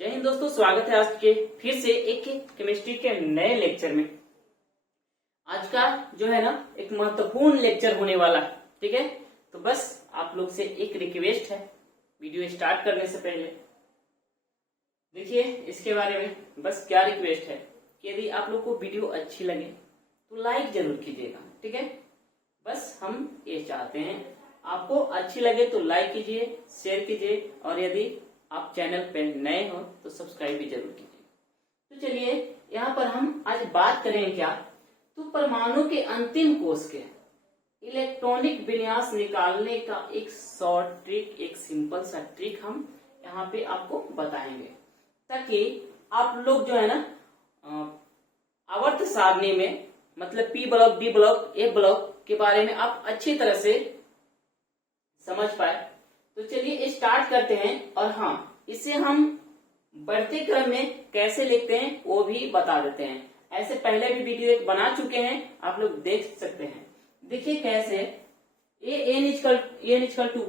जय हिंद दोस्तों, स्वागत है आज के फिर से एक केमिस्ट्री के नए लेक्चर में। आज का जो है ना एक महत्वपूर्ण लेक्चर होने वाला है। ठीक है, तो बस आप लोग से एक रिक्वेस्ट है वीडियो स्टार्ट करने से पहले। देखिए इसके बारे में बस क्या रिक्वेस्ट है कि यदि आप लोग को वीडियो अच्छी लगे तो लाइक जरूर कीजिएगा। ठीक है, बस हम ये चाहते हैं आपको अच्छी लगे तो लाइक कीजिए, शेयर कीजिए और यदि आप चैनल पे नए हो तो सब्सक्राइब भी जरूर कीजिए। तो चलिए यहाँ पर हम आज बात करेंगे क्या, तो परमाणु के अंतिम कोश के इलेक्ट्रॉनिक विन्यास निकालने का एक शॉर्ट ट्रिक, एक सिंपल सा ट्रिक हम यहाँ पे आपको बताएंगे, ताकि आप लोग जो है ना आवर्त सारणी में मतलब पी ब्लॉक, डी ब्लॉक, ए ब्लॉक के बारे में आप अच्छी तरह से समझ पाए। तो चलिए स्टार्ट करते हैं। और हाँ, इसे हम बढ़ते क्रम में कैसे लिखते हैं वो भी बता देते हैं। ऐसे पहले भी वीडियो एक बना चुके हैं, आप लोग देख सकते हैं। देखिए कैसे एन इक्वल टू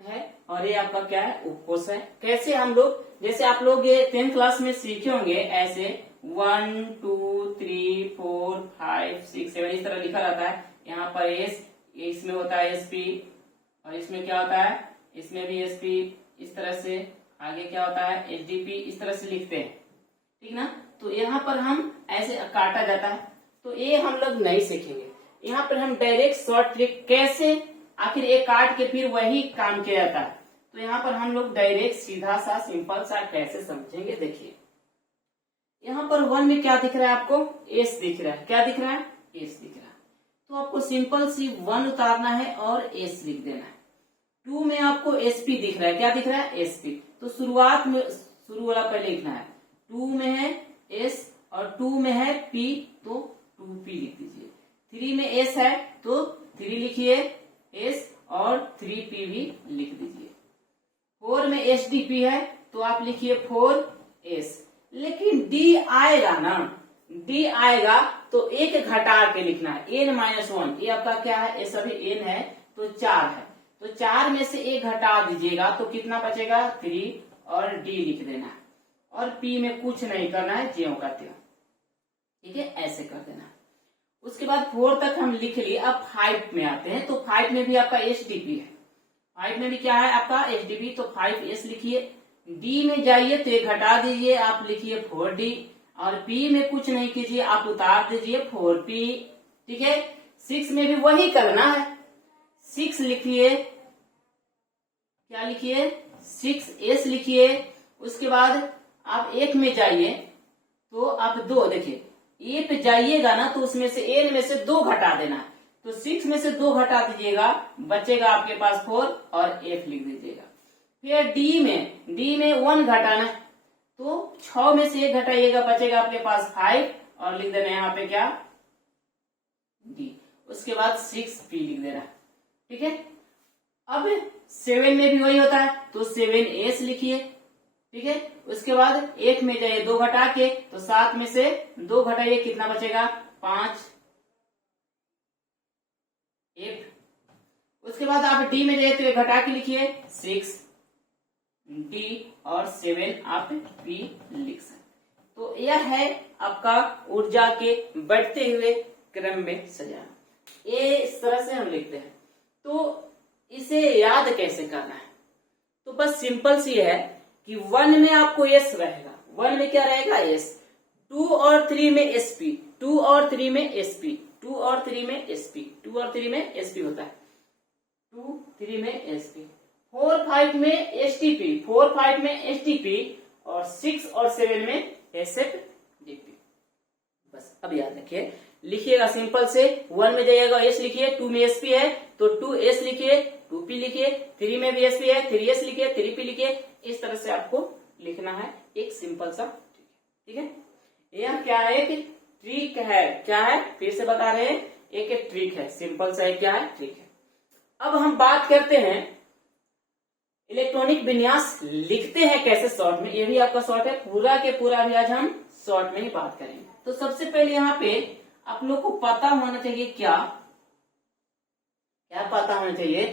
है और ये आपका क्या है, उपकोष है। कैसे हम लोग, जैसे आप लोग ये 10th क्लास में सीखे होंगे, ऐसे 1 2 3 4 5 6 7 इस तरह लिखा रहता है। यहाँ पर एस, इसमें होता है एसपी और इसमें क्या होता है, इसमें भी एसपी, इस तरह से आगे क्या होता है एचडीपी, इस तरह से लिखते हैं। ठीक ना, तो यहाँ पर हम ऐसे काटा जाता है, तो ये हम लोग नहीं सीखेंगे। यहाँ पर हम डायरेक्ट शॉर्ट ट्रिक कैसे आखिर एक काट के फिर वही काम किया जाता है, तो यहाँ पर हम लोग डायरेक्ट सीधा सा सिंपल सा कैसे समझेंगे। देखिए यहाँ पर 1 में क्या दिख रहा है आपको, एस दिख रहा है। क्या दिख रहा है, एस दिख रहा है। तो आपको सिंपल सी 1 उतारना है और एस लिख देना है। 2 में आपको एसपी दिख रहा है। क्या दिख रहा है, एसपी। तो शुरुआत में शुरू वाला पहले लिखना है। 2 में है एस और 2 में है पी, तो 2p लिख दीजिए। 3 में एस है तो 3 लिखिए एस और 3p भी लिख दीजिए। 4 में एसडीपी है तो आप लिखिए 4s। लेकिन डी आएगा ना, डी आएगा तो एक घटा के लिखना है, n-1। ये आपका क्या है, ये सभी n है तो 4 है, तो 4 में से एक घटा दीजिएगा तो कितना बचेगा, 3 और d लिख देना है। और p में कुछ नहीं करना है, ज्यों का त्यों। ठीक है, ऐसे कर देना है। उसके बाद 4 तक हम लिख लिए। अब 5 में आते हैं, तो 5 में भी आपका एचडीपी है। 5 में भी क्या है आपका एचडीपी, तो 5s लिखिए। d में जाइए तो एक घटा दीजिए, आप लिखिए 4d और p में कुछ नहीं कीजिए, आप उतार दीजिए 4p। ठीक है, 6 में भी वही करना है। 6 लिखिए, क्या लिखिए, 6s लिखिए। उसके बाद आप 1 में जाइए तो आप 2, देखिए ए पे जाइएगा ना तो उसमें से n में से 2 घटा देना है, तो 6 में से 2 घटा दीजिएगा, बचेगा आपके पास 4 और f लिख दीजिएगा। फिर d में 1 घटाना है, तो 6 में से 1 घटाइएगा, बचेगा आपके पास 5 और लिख देना यहाँ पे क्या, d। उसके बाद 6p लिख देना। ठीक है, अब 7 में भी वही होता है तो 7s लिखिए। ठीक है, उसके बाद 1 में जाइए 2 घटा के, तो 7 में से 2 घटाइए, कितना बचेगा, 5f। उसके बाद आप d में जाइए तो 1 घटा के लिखिए 6d और 7 आप p लिख सकते। तो यह है आपका ऊर्जा के बढ़ते हुए क्रम में सजाना। ये इस तरह से हम लिखते हैं। तो इसे याद कैसे करना है, तो बस सिंपल सी है कि 1 में आपको s रहेगा, 1 में क्या रहेगा, s। 2 और 3 में sp, 2 और 3 में sp, 2 और 3 में sp, 2 और 3 में sp होता है, 2 3 में sp। 4 5 में sdp, 4 5 में sdp और 6 और 7 में sfdp। बस अब याद रखिए, लिखिएगा सिंपल से। 1 में जाइएगा s लिखिए, 2 में sp है तो 2s लिखिए, 2p लिखिए। 3 में भी sp है, 3s लिखिए, 3p लिखिए। इस तरह से आपको लिखना है, एक सिंपल सा। ठीक है, यह क्या है, एक ट्रिक है। क्या है, फिर से बता रहे हैं, एक ट्रिक है, सिंपल सा है। क्या है, ट्रिक है। अब हम बात करते हैं इलेक्ट्रॉनिक विन्यास लिखते हैं कैसे शॉर्ट में। ये भी आपका शॉर्ट है, पूरा के पूरा भी आज हम शॉर्ट में ही बात करेंगे। तो सबसे पहले यहाँ पे आप लोग को पता होना चाहिए, क्या पता होना चाहिए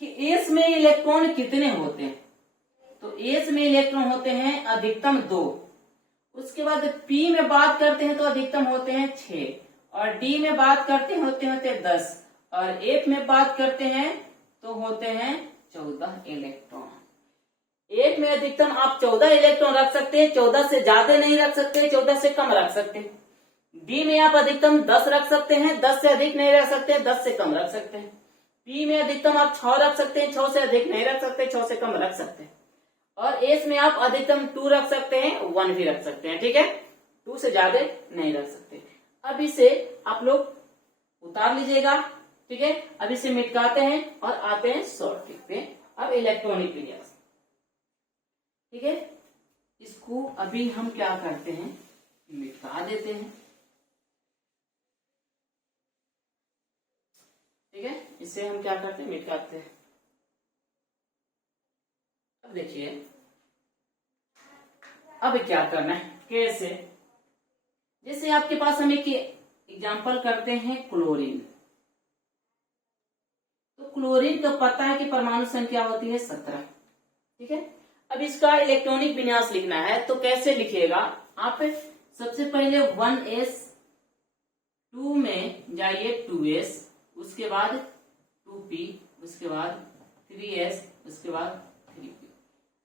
कि एस में इलेक्ट्रॉन कितने होते हैं। तो एस में इलेक्ट्रॉन होते हैं अधिकतम 2। उसके बाद पी में बात करते हैं तो अधिकतम होते हैं 6, और डी में बात करते हैं होते 10, और एफ में बात करते हैं तो होते हैं 14 इलेक्ट्रॉन। एफ में अधिकतम आप 14 इलेक्ट्रॉन रख सकते हैं, 14 से ज्यादा नहीं रख सकते, 14 से कम रख सकते हैं। डी में आप अधिकतम 10 रख सकते हैं, 10 से अधिक नहीं रख सकते, 10 से कम रख सकते हैं। पी में अधिकतम आप 6 रख सकते हैं, 6 से अधिक नहीं रख सकते, 6 से कम रख सकते हैं। और एस में आप अधिकतम 2 रख सकते हैं, 1 भी रख सकते हैं, ठीक है, 2 से ज्यादा नहीं रख सकते। अब इसे आप लोग उतार लीजिएगा, ठीक है। अब इसे मिटकाते हैं और आते हैं शॉर्ट ट्रिक पे। अब इलेक्ट्रॉनिक विन्यास, ठीक है, इसको अभी हम क्या करते हैं, मिटका देते हैं, ठीक है। इसे हम क्या करते हैं, मिटकाते हैं। अब देखिए अब क्या करना है, कैसे, जैसे आपके पास हम एक एग्जांपल करते हैं क्लोरीन। तो क्लोरीन का पता है कि परमाणु संख्या होती है 17, ठीक है। अब इसका इलेक्ट्रॉनिक विन्यास लिखना है तो कैसे लिखिएगा आप, सबसे पहले 1s, 2 में जाइए 2s, उसके बाद 2p, उसके बाद 3s, उसके बाद 3p,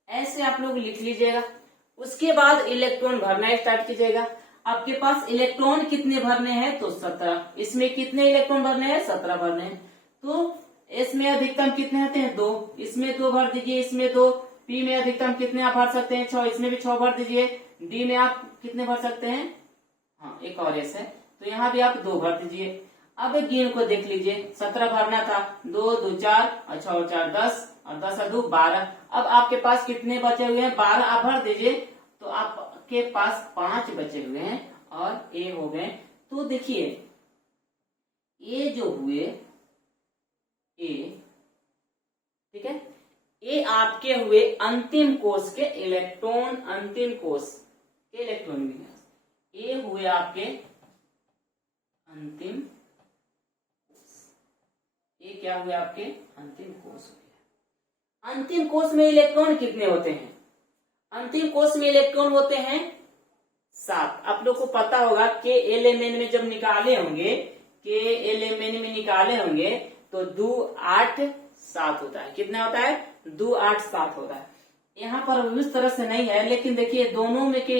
ऐसे आप लोग लिख लीजिएगा। उसके बाद इलेक्ट्रॉन भरना स्टार्ट कीजिएगा। आपके पास इलेक्ट्रॉन कितने भरने हैं, तो 17। इसमें कितने इलेक्ट्रॉन भरने हैं, 17 भरने हैं। तो इसमें अधिकतम कितने होते हैं, 2, इसमें 2 भर दीजिए, इसमें 2। पी में अधिकतम कितने आप भर सकते हैं, 6, इसमें भी 6 भर दीजिए। डी में आप कितने भर सकते हैं, हाँ एक और एस है, तो यहाँ भी आप 2 भर दीजिए। अब गिन को देख लीजिए, 17 भरना था, 2 2 4 और 6 और 4 10 और 10 और 2 12। अब आपके पास कितने बचे हुए हैं, 12 आप भर दीजिए, तो आपके पास 5 बचे हुए हैं और ए हो गए। तो देखिए ए जो हुए ए, ठीक है, ये आपके हुए अंतिम कोष के इलेक्ट्रॉन, अंतिम कोष के इलेक्ट्रॉन विन्यास। ये हुए आपके अंतिम कोष, ये क्या हुए आपके अंतिम कोष हुए। अंतिम कोष में इलेक्ट्रॉन कितने होते हैं, अंतिम कोष में इलेक्ट्रॉन होते हैं 7। आप लोग को पता होगा के एलएमएन में जब निकाले होंगे, के एलएमएन में निकाले होंगे तो 2 8 7 होता है। कितना होता है, 2 8 7 होता है। यहाँ पर उस तरह से नहीं है, लेकिन देखिए दोनों में के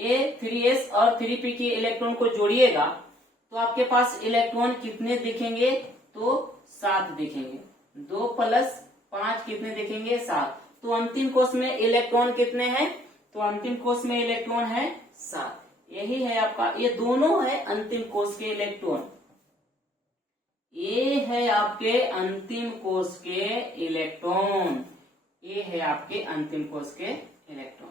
ए 3s और 3p के इलेक्ट्रॉन को जोड़िएगा तो आपके पास इलेक्ट्रॉन कितने दिखेंगे, तो 7 दिखेंगे। 2 + 5 कितने दिखेंगे, 7। तो अंतिम कोष में इलेक्ट्रॉन कितने हैं, तो अंतिम कोष में इलेक्ट्रॉन है 7। यही है आपका, ये दोनों है अंतिम कोष के इलेक्ट्रॉन। ये है आपके अंतिम कोष के इलेक्ट्रॉन, ये है आपके अंतिम कोष के इलेक्ट्रॉन।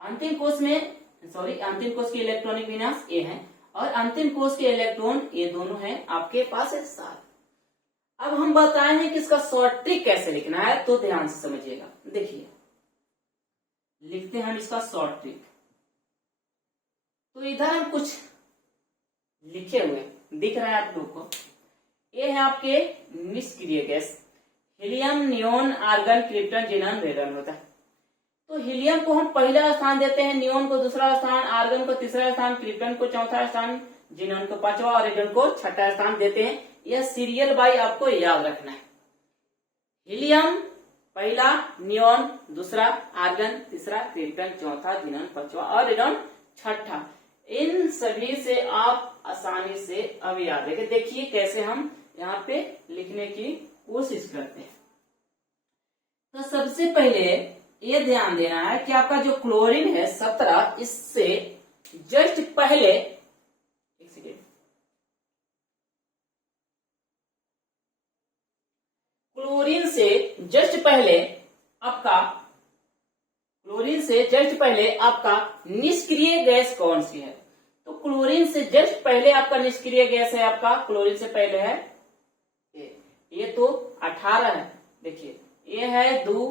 अंतिम कोष में अंतिम कोष के इलेक्ट्रॉनिक विन्यास ये है, और अंतिम कोष के इलेक्ट्रॉन ये दोनों है आपके पास है 7। अब हम बताए हैं कि इसका शॉर्ट ट्रिक कैसे लिखना है, तो ध्यान से समझिएगा। देखिए लिखते हैं हम इसका शॉर्ट ट्रिक। तो इधर हम कुछ लिखे हुए दिख रहा है आप लोग को, ये है आपके निष्क्रिय गैस, helium, neon, argon, krypton, xenon, radon होता है। तो हीलियम को हम पहला स्थान देते हैं, नियोन को दूसरा स्थान, आर्गन को तीसरा स्थान, क्रिप्टन को चौथा स्थान, जिनन को 5वां और रेडन को 6ठा स्थान देते हैं। यह सीरियल बाई आपको याद रखना है। हीलियम पहला, नियोन दूसरा, आर्गन तीसरा, क्रिप्टन चौथा, जिनन 5वां और रेडन 6ठा। इन सभी से आप आसानी से अब याद रखें। देखिए कैसे हम यहाँ पे लिखने की कोशिश करते हैं। तो सबसे पहले ये ध्यान देना है कि आपका जो क्लोरीन है 17, इससे जस्ट पहले, एक सेकेंड, क्लोरीन से जस्ट पहले आपका निष्क्रिय गैस कौन सी है, तो क्लोरीन से जस्ट पहले आपका निष्क्रिय गैस है, आपका क्लोरीन से पहले है ये तो 18 है। देखिए ये है 2,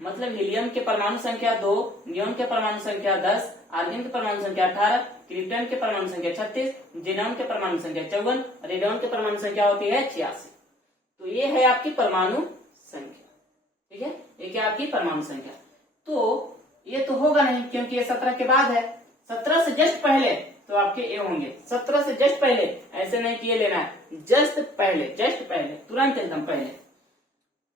मतलब हीलियम के परमाणु संख्या 2, नियोन के परमाणु संख्या 10, आर्गन के परमाणु संख्या 18, क्रिप्टन के परमाणु संख्या 36, जिनोन के परमाणु संख्या 54, रेडोन के परमाणु संख्या होती है 86। तो ये है आपकी परमाणु संख्या, ठीक है, ये क्या आपकी परमाणु संख्या। तो ये तो होगा नहीं क्योंकि ये 17 के बाद है। 17 से जस्ट पहले तो आपके ए होंगे। 17 से जस्ट पहले, ऐसे नहीं कि ये लेना है, जस्ट पहले तुरंत एकदम पहले,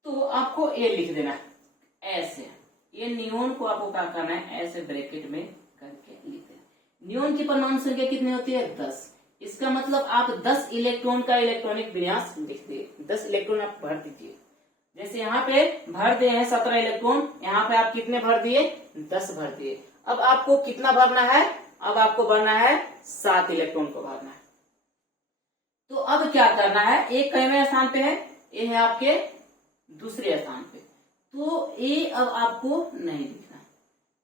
तो आपको ए लिख देना है ऐसे। ये नियोन को आपको क्या करना है, ऐसे ब्रैकेट में करके लिख देना। नियोन की परमाणु संख्या कितनी होती है, 10। इसका मतलब आप 10 इलेक्ट्रॉन का इलेक्ट्रॉनिक विन्यास लिख दिए, 10 इलेक्ट्रॉन आप भर दीजिए। जैसे यहाँ पे भर दिए हैं 17 इलेक्ट्रॉन, यहाँ पे आप कितने भर दिए, 10 भर दिए। अब आपको कितना भरना है, अब आपको भरना है 7 इलेक्ट्रॉन को भरना है। तो अब क्या करना है, एक कईवें स्थान पे है, ये है आपके दूसरे स्थान पे, तो ए अब आपको नहीं लिखना है,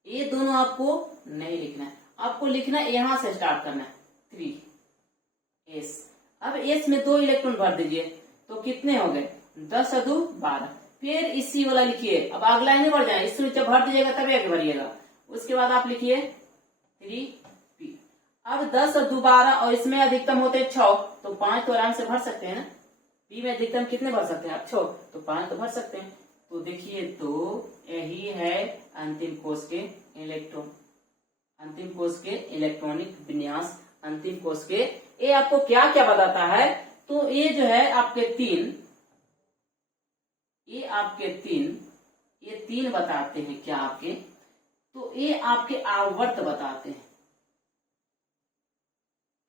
ये दोनों आपको नहीं लिखना है, आपको लिखना है यहाँ से स्टार्ट करना है 3s। अब एस में 2 इलेक्ट्रॉन भर दीजिए, तो कितने हो गए, 10 और 2 12। फिर इसी वाला लिखिए, अब अगला नहीं बढ़ जाए, इसमें जब भर दीजिएगा तब एक भरिएगा। उसके बाद आप लिखिए 3p। अब 10 और 2 12 और इसमें अधिकतम होते हैं 6, तो 5 तो आराम से भर सकते हैं ना। पी में अधिकतम कितने भर सकते हैं आप, 6, तो 5 तो भर सकते हैं। तो देखिए, तो यही है अंतिम कोष के इलेक्ट्रॉन, अंतिम कोष के इलेक्ट्रॉनिक विन्यास, अंतिम कोष के। ये आपको क्या क्या बताता है, तो ये जो है आपके 3, ये आपके 3, ये 3 बताते हैं क्या आपके, तो ये आपके आवर्त बताते हैं।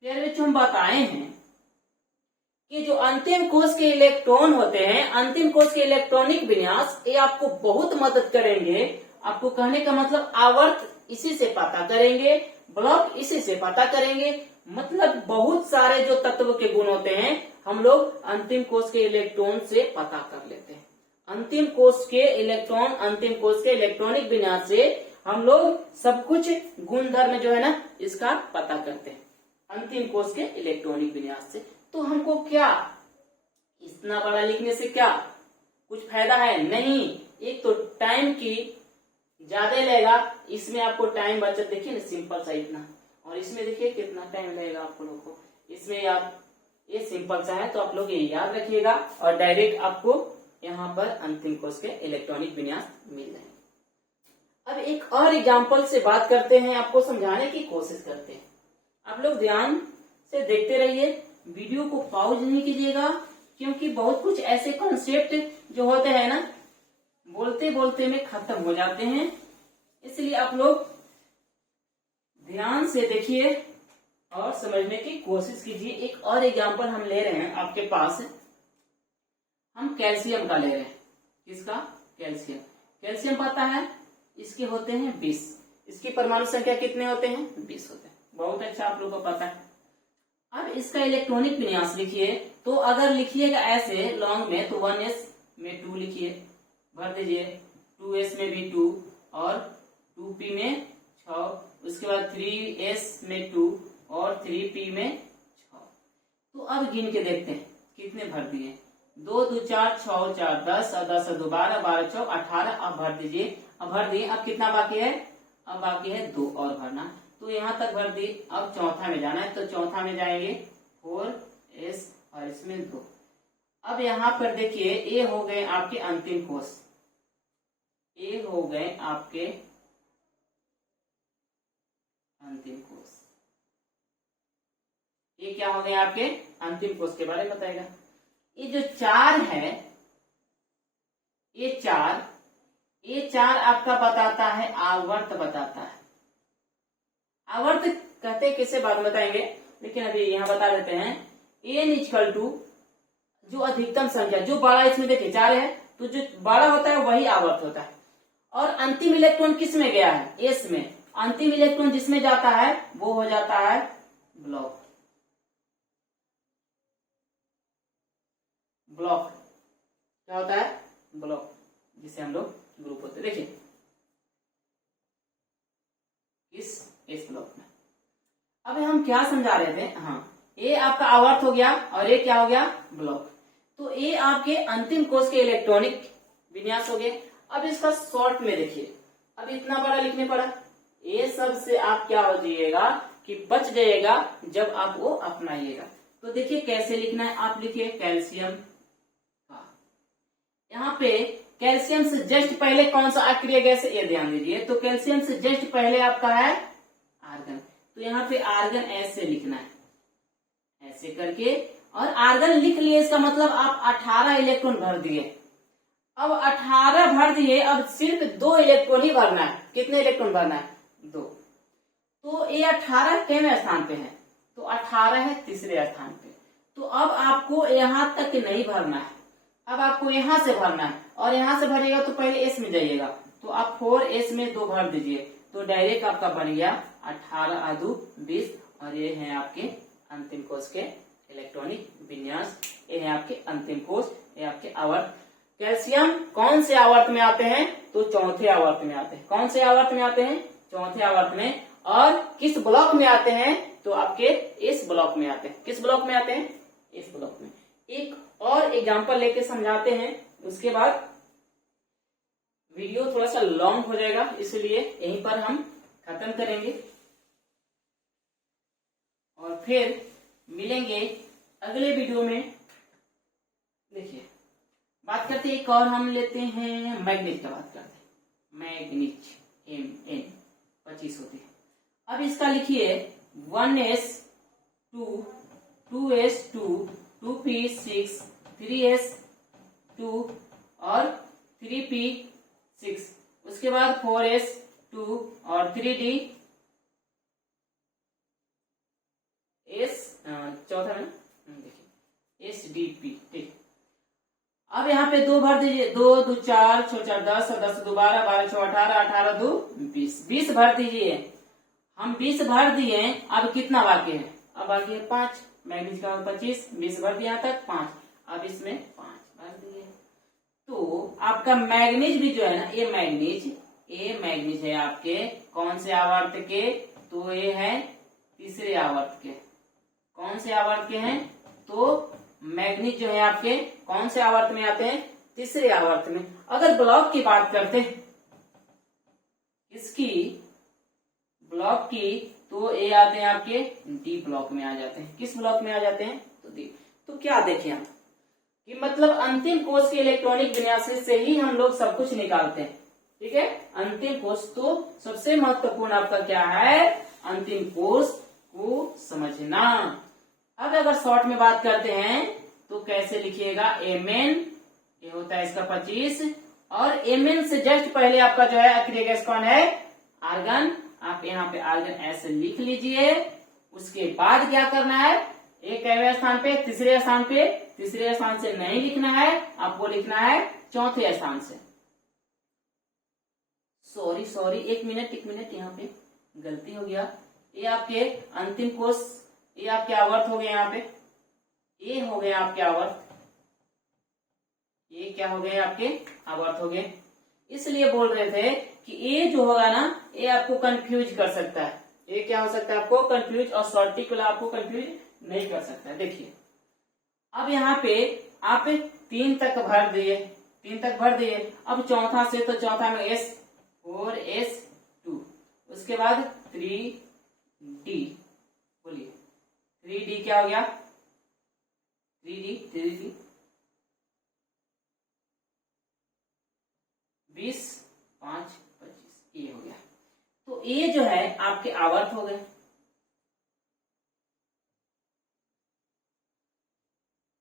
फिर हम बताए हैं कि जो अंतिम कोष के इलेक्ट्रॉन होते हैं, अंतिम कोष के इलेक्ट्रॉनिक विन्यास, ये आपको बहुत मदद करेंगे। आपको कहने का मतलब आवर्त इसी से पता करेंगे, ब्लॉक इसी से पता करेंगे, मतलब बहुत सारे जो तत्व के गुण होते हैं हम लोग अंतिम कोष के इलेक्ट्रॉन से पता कर लेते हैं। अंतिम कोष के इलेक्ट्रॉन, अंतिम कोष के इलेक्ट्रॉनिक विन्यास से हम लोग सब कुछ गुण धर्म जो है ना, इसका पता करते हैं अंतिम कोष के इलेक्ट्रॉनिक विन्यास से। तो हमको क्या इतना बड़ा लिखने से क्या कुछ फायदा है, नहीं। एक तो टाइम की ज्यादा लगेगा, इसमें आपको टाइम बचत देखिए ना, सिंपल सा इतना, और इसमें देखिए कितना टाइम लगेगा आप लोगों को। इसमें आप ये सिंपल सा है, तो आप लोग ये याद रखिएगा और डायरेक्ट आपको यहाँ पर अंतिम कोष के इलेक्ट्रॉनिक विन्यास मिल जाएंगे। अब एक और एग्जाम्पल से बात करते हैं, आपको समझाने की कोशिश करते हैं। आप लोग ध्यान से देखते रहिए, वीडियो को पॉज नहीं कीजिएगा, क्योंकि बहुत कुछ ऐसे कॉन्सेप्ट जो होते हैं ना, बोलते बोलते में खत्म हो जाते हैं। इसलिए आप लोग ध्यान से देखिए और समझने की कोशिश कीजिए। एक और एग्जाम्पल हम ले रहे हैं आपके पास, हम कैल्शियम का ले रहे हैं। किसका, कैल्शियम। कैल्शियम पता है, इसके होते हैं 20, इसकी परमाणु संख्या कितने होते हैं, 20 होते हैं। बहुत अच्छा, आप लोग को पता है। अब इसका इलेक्ट्रॉनिक विन्यास लिखिए, तो अगर लिखिएगा ऐसे लॉन्ग में, तो 1s में 2 लिखिए, भर दीजिए, 2s में भी 2 और 2p में 6, उसके बाद 3s में 2 और 3p में 6। तो अब गिन के देखते हैं कितने भर दिए, 2 2 4 6 4 10 और 10 और 2 12 12 6 18। अब भर दीजिए, अब भर दिए। अब कितना बाकी है, अब बाकी है 2 और भरना, तो यहाँ तक भर दी। अब चौथा में जाना है, तो चौथा में जाएंगे 4s और इसमें 2। अब यहाँ पर देखिए, ये हो गए आपके अंतिम कोष, ये हो गए आपके अंतिम कोष, ये क्या हो गए आपके अंतिम कोष के बारे में बताएगा। ये जो 4 है, ये 4 आपका बताता है आवर्त बताता है। आवर्त कहते हैं किसे बाद में बताएंगे, लेकिन अभी यहाँ बता देते हैं। n इक्वल टू जो अधिकतम संख्या, जो बड़ा, इसमें देखिए 4 है, तो जो बड़ा होता है वही आवर्त होता है। और अंतिम इलेक्ट्रॉन किस में गया है, s में। अंतिम इलेक्ट्रॉन जिसमें जाता है वो हो जाता है ब्लॉक। ब्लॉक क्या होता है, ब्लॉक, जिसे हम लोग ग्रुप होते हैं। देखिए इस ब्लॉक में अब हम क्या समझा रहे थे, हाँ, ये आपका आवर्त हो गया और ये क्या हो गया, ब्लॉक। तो ये आपके अंतिम कोष के इलेक्ट्रॉनिक विन्यास हो गए। अब इसका शॉर्ट में देखिए, अब इतना बड़ा लिखने पड़ा, ये सब से आप क्या हो जाइएगा कि बच जाएगा जब आप वो अपनाइएगा। तो देखिए कैसे लिखना है, आप लिखिए कैल्शियम का, यहाँ पे कैल्शियम से जस्ट पहले कौन सा अक्रिय गैस है, ये ध्यान दीजिए। तो कैल्शियम से जस्ट पहले आपका है आर्गन। तो यहाँ पे आर्गन ऐसे लिखना है, ऐसे करके, और आर्गन लिख लिए, इसका मतलब आप 18 इलेक्ट्रॉन भर दिए। अब 18 भर दिए, अब सिर्फ 2 इलेक्ट्रॉन ही भरना है। कितने इलेक्ट्रॉन भरना है? 2। तो ये 18 कितने स्थान पे है? तो 18 है तीसरे स्थान पे। तो अब आपको यहाँ तक नहीं भरना है, अब आपको यहाँ से भरना है, और यहाँ से भरिएगा तो पहले एस में जाइएगा, तो आप 4s में 2 भर दीजिए, तो डायरेक्ट आपका बन गया 18 आदू 20, और ये है आपके अंतिम कोष के इलेक्ट्रॉनिक विन्यास। ये है आपके अंतिम कोष, ये आपके आवर्त। कैल्शियम कौन से आवर्त में आते हैं? तो चौथे आवर्त में आते हैं। कौन से आवर्त में आते हैं? चौथे आवर्त में। और किस ब्लॉक में आते हैं? तो आपके इस ब्लॉक में आते हैं। किस ब्लॉक में आते हैं? इस ब्लॉक में। एक और एग्जांपल लेके समझाते हैं, उसके बाद वीडियो थोड़ा सा लॉन्ग हो जाएगा, इसलिए यहीं पर हम खत्म करेंगे और फिर मिलेंगे अगले वीडियो में। देखिए, बात करते हैं एक और, हम लेते हैं मैग्नीज का, बात करते हैं मैग्नीज Mn 25 होती है। अब इसका लिखिए 1s2 2s2 2p6 3s2 और 3p6, उसके बाद 4s2 और 3d s चौथा में देखिए sdp। ठीक, अब यहाँ पे 2 भर दीजिए, 2 2 4 6 4 10 10 2 12 12 6 18 18 2 20 20 भर दीजिए। हम 20 भर दिए, अब कितना बाकी है? अब बाकी है 5। मैग्नीज का 25, 20 भर दिया तक 5, अब इसमें 5 भर दिए। तो आपका मैग्नीज भी जो है ना, ये मैग्नीज है आपके कौन से आवर्त के? तो ये है तीसरे आवर्त के। कौन से आवर्त के हैं? तो मैग्नीज जो है आपके कौन से आवर्त में आते हैं? तीसरे आवर्त में। अगर ब्लॉक की बात करते हैं इसकी, ब्लॉक की, तो ये आते हैं आपके डी ब्लॉक में आ जाते हैं। किस ब्लॉक में आ जाते हैं? तो डी। तो क्या देखें हम कि मतलब अंतिम कोष के इलेक्ट्रॉनिक विन्यास से ही हम लोग सब कुछ निकालते हैं। ठीक है, अंतिम कोष तो सबसे महत्वपूर्ण आपका क्या है? अंतिम कोष को समझना। अब अगर शॉर्ट में बात करते हैं तो कैसे लिखिएगा? Mn, ये होता है इसका 25, और Mn से जस्ट पहले आपका जो है अक्रिय गैस कौन है? आर्गन। आप यहाँ पे आर्गन ऐसे लिख लीजिए। उसके बाद क्या करना है? एक कैवे स्थान पे? तीसरे स्थान पे। तीसरे स्थान से नहीं लिखना है, आपको लिखना है चौथे स्थान से। सॉरी, एक मिनट, यहाँ पे गलती हो गया। ये आपके अंतिम कोष, ये आपके आवर्त हो गए, यहाँ पे ये हो गए आपके आवर्त, ये क्या हो गए? आपके आवर्त हो गए। इसलिए बोल रहे थे कि ये जो होगा ना, ये आपको कंफ्यूज कर सकता है। ये क्या हो सकता है? आपको कंफ्यूज, और शॉर्टिकुलर आपको कंफ्यूज नहीं कर सकता है। देखिए, अब यहाँ पे आप 3 तक भर दिए, 3 तक भर दिए। अब चौथा से, तो चौथा में s 4s2, उसके बाद 3d, बोलिए 3d क्या हो गया? 3d 20 5 25, ये हो गया। तो ये जो है आपके आवर्त हो गए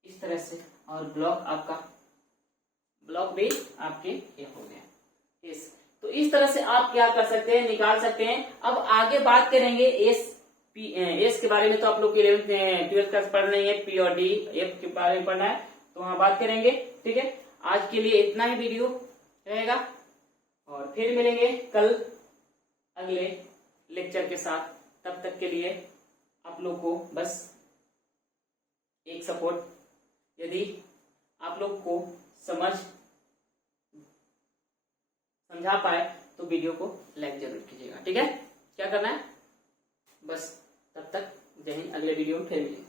इस तरह से, और ब्लॉक आपका, ब्लॉक भी आपके ये हो गया इस। तो इस तरह से आप क्या कर सकते हैं? निकाल सकते हैं। अब आगे बात करेंगे एस के बारे में। तो आप लोग 11th 12th क्लास पढ़ रहे हैं, पी और डी एफ के बारे में पढ़ना है, तो वहां बात करेंगे। ठीक है, आज के लिए इतना ही वीडियो रहेगा, और फिर मिलेंगे कल अगले लेक्चर के साथ। तब तक के लिए आप लोग को बस एक सपोर्ट, यदि आप लोग को समझा पाए तो वीडियो को लाइक जरूर कीजिएगा। ठीक है, क्या करना है? बस तब तक जय हिंद। अगले वीडियो में फिर मिलेंगे।